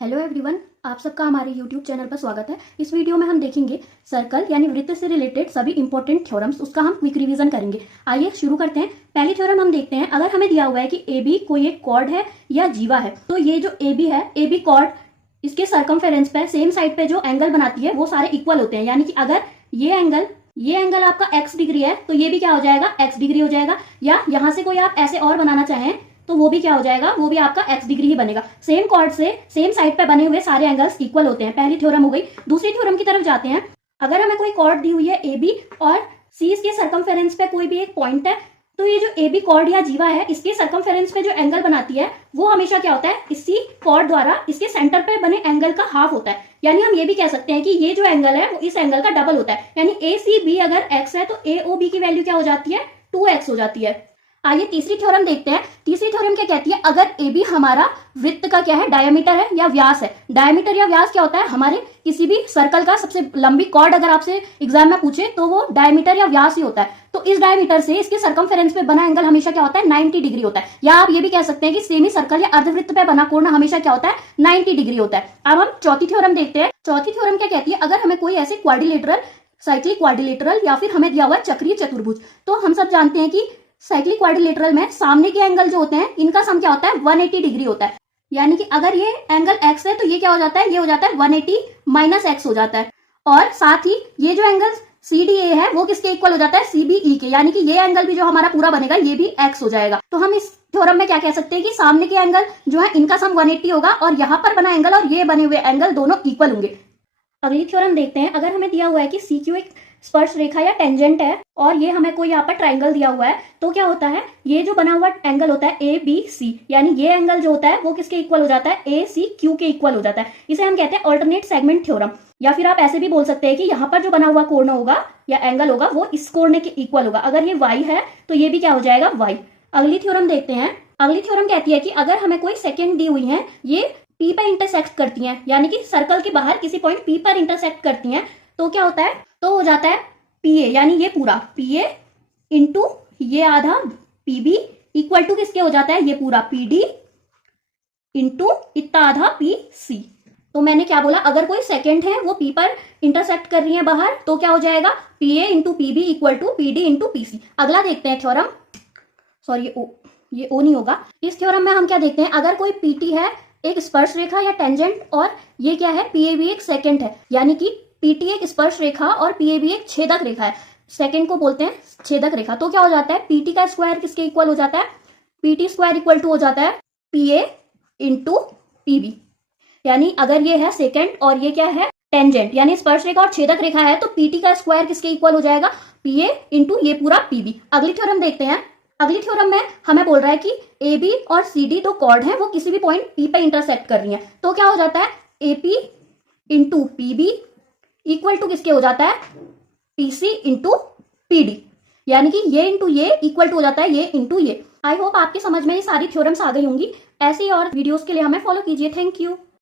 Hello everyone, आप सबका हमारे यूट्यूब चैनल पर स्वागत है। इस वीडियो में हम देखेंगे सर्कल यानी वृत्त से रिलेटेड सभी इंपॉर्टेंट थ्योरम्स, उसका हम क्विक रिवीजन करेंगे। आइए शुरू करते हैं। पहली थ्योरम हम देखते हैं। अगर हमें दिया हुआ है कि ए बी कोई एक कॉर्ड है या जीवा है, तो ये जो ए बी है, ए बी कॉर्ड, इसके सर्कमफेरेंस पे सेम साइड पे जो एंगल बनाती है वो सारे इक्वल होते हैं। यानी कि अगर ये एंगल आपका x डिग्री है तो ये भी क्या हो जाएगा, x डिग्री हो जाएगा। या यहां से कोई आप ऐसे और बनाना चाहें तो वो भी क्या हो जाएगा, वो भी आपका x डिग्री ही बनेगा। सेम कॉर्ड से सेम साइड पे बने हुए सारे एंगल्स इक्वल होते हैं। पहली थ्योरम हो गई। दूसरी थ्योरम की तरफ जाते हैं। अगर हमें कोई कॉर्ड दी हुई है ए बी और सी इसके सर्कमफेरेंस पे कोई भी एक पॉइंट है, तो ये जो ए बी कॉर्ड या जीवा है, इसके सर्कमफेरेंस पे जो एंगल बनाती है वो हमेशा क्या होता है, इसी कॉर्ड द्वारा इसके सेंटर पे बने एंगल का हाफ होता है। यानी हम ये भी कह सकते हैं कि ये जो एंगल है वो इस एंगल का डबल होता है। यानी ए सी बी अगर x है तो ए ओ बी की वैल्यू क्या हो जाती है, 2x हो जाती है। आइए तीसरी थ्योरम देखते हैं। तीसरी थ्योरम क्या कहती है, अगर ए बी हमारा वृत्त का क्या है, डायमीटर है या व्यास है। डायमीटर या व्यास क्या होता है, हमारे किसी भी सर्कल का सबसे लंबी कॉर्ड अगर आपसे एग्जाम में पूछे तो वो डायमीटर या व्यास ही होता है। तो इस डायमीटर से इसके सर्कमफेरेंस पे बना एंगल हमेशा क्या होता है, 90 डिग्री होता है। या आप ये भी कह सकते हैं कि सेमी सर्कल या अर्धवृत्त पे बना कोण हमेशा क्या होता है, 90 डिग्री होता है। अब हम चौथी थ्योरम देखते हैं। चौथी थ्योरम क्या कहती है, अगर हमें कोई ऐसे क्वाड्रिलेटरल, साइक्लिक क्वाड्रिलेटरल या फिर हमें दिया हुआ चक्रीय चतुर्भुज, तो हम सब जानते हैं कि साइक्लिक क्वाड्रिलेटरल में सामने के एंगल जो होते हैं इनका सम क्या होता है, 180 डिग्री होता है। यानी कि अगर ये एंगल x है तो ये क्या हो जाता है, ये हो जाता है 180 माइनस x हो जाता है। और साथ ही ये जो एंगल CDA है वो किसके इक्वल हो जाता है, CBE के। यानी कि ये एंगल भी जो हमारा पूरा बनेगा ये भी x हो जाएगा। तो हम इस थ्योरम में क्या कह सकते हैं कि सामने के एंगल जो है इनका सम 180 होगा और यहाँ पर बना एंगल और ये बने हुए एंगल दोनों इक्वल होंगे। अगली थ्योरम देखते हैं। अगर हमें दिया हुआ है कि CQ एक स्पर्श रेखा या टेंजेंट है और ये हमें कोई यहाँ पर ट्राइंगल दिया हुआ है, तो क्या होता है, ये जो बना हुआ एंगल होता है ABC, यानी ये एंगल जो होता है वो किसके इक्वल हो जाता है, ACQ के इक्वल हो जाता है। इसे हम कहते हैं ऑल्टरनेट सेगमेंट थ्योरम। या फिर आप ऐसे भी बोल सकते हैं कि यहाँ पर जो बना हुआ कोण होगा या एंगल होगा वो इस कोण के इक्वल होगा। अगर ये y है तो ये भी क्या हो जाएगा, y। अगली थ्योरम देखते हैं। अगली थ्योरम कहती है कि अगर हमें कोई सेकेंड दी हुई है, ये P पर इंटरसेक्ट करती हैं, यानी कि सर्कल के बाहर किसी पॉइंट P पर इंटरसेक्ट करती हैं, तो क्या होता है, तो हो जाता है PA, यानी ये पूरा PA इंटू ये आधा PB इक्वल टू किसके हो जाता है, ये पूरा PD इंटू इतना आधा PC। तो मैंने क्या बोला, अगर कोई सेकेंड है वो P पर इंटरसेक्ट कर रही है बाहर, तो क्या हो जाएगा, PA into PB equal to PD into PC। अगला देखते हैं थ्योरम, सॉरी ये O नहीं होगा। इस थ्योरम में हम क्या देखते हैं, अगर कोई PT है एक स्पर्श रेखा या टेंजेंट और ये क्या है, PAB एक सेकेंड है, यानी कि PT एक स्पर्श रेखा और PAB एक छेदक रेखा है। सेकेंड को बोलते हैं छेदक रेखा। तो क्या हो जाता है, PT का स्क्वायर किसके इक्वल हो जाता है, PT स्क्वायर इक्वल टू हो जाता है PA इंटू PB। यानी अगर ये है सेकेंड और ये क्या है, टेंजेंट, यानी स्पर्श रेखा और छेदक रेखा है, तो PT का स्क्वायर किसके इक्वल हो जाएगा, PA इंटू ये पूरा PB। अगली थ्योरम देखते हैं। अगली थ्योरम में हमें बोल रहा है कि AB और CD दो कॉर्ड हैं, वो किसी भी पॉइंट P पे इंटरसेक्ट कर रही हैं, तो क्या हो जाता है, AP into PB equal to किसके हो जाता है, PC इंटू PD। यानी कि ये इंटू ये इक्वल टू हो जाता है ये इंटू ये। आई होप आपकी समझ में ये सारी थ्योरम्स आ गई होंगी। ऐसी और वीडियोस के लिए हमें फॉलो कीजिए। Thank you.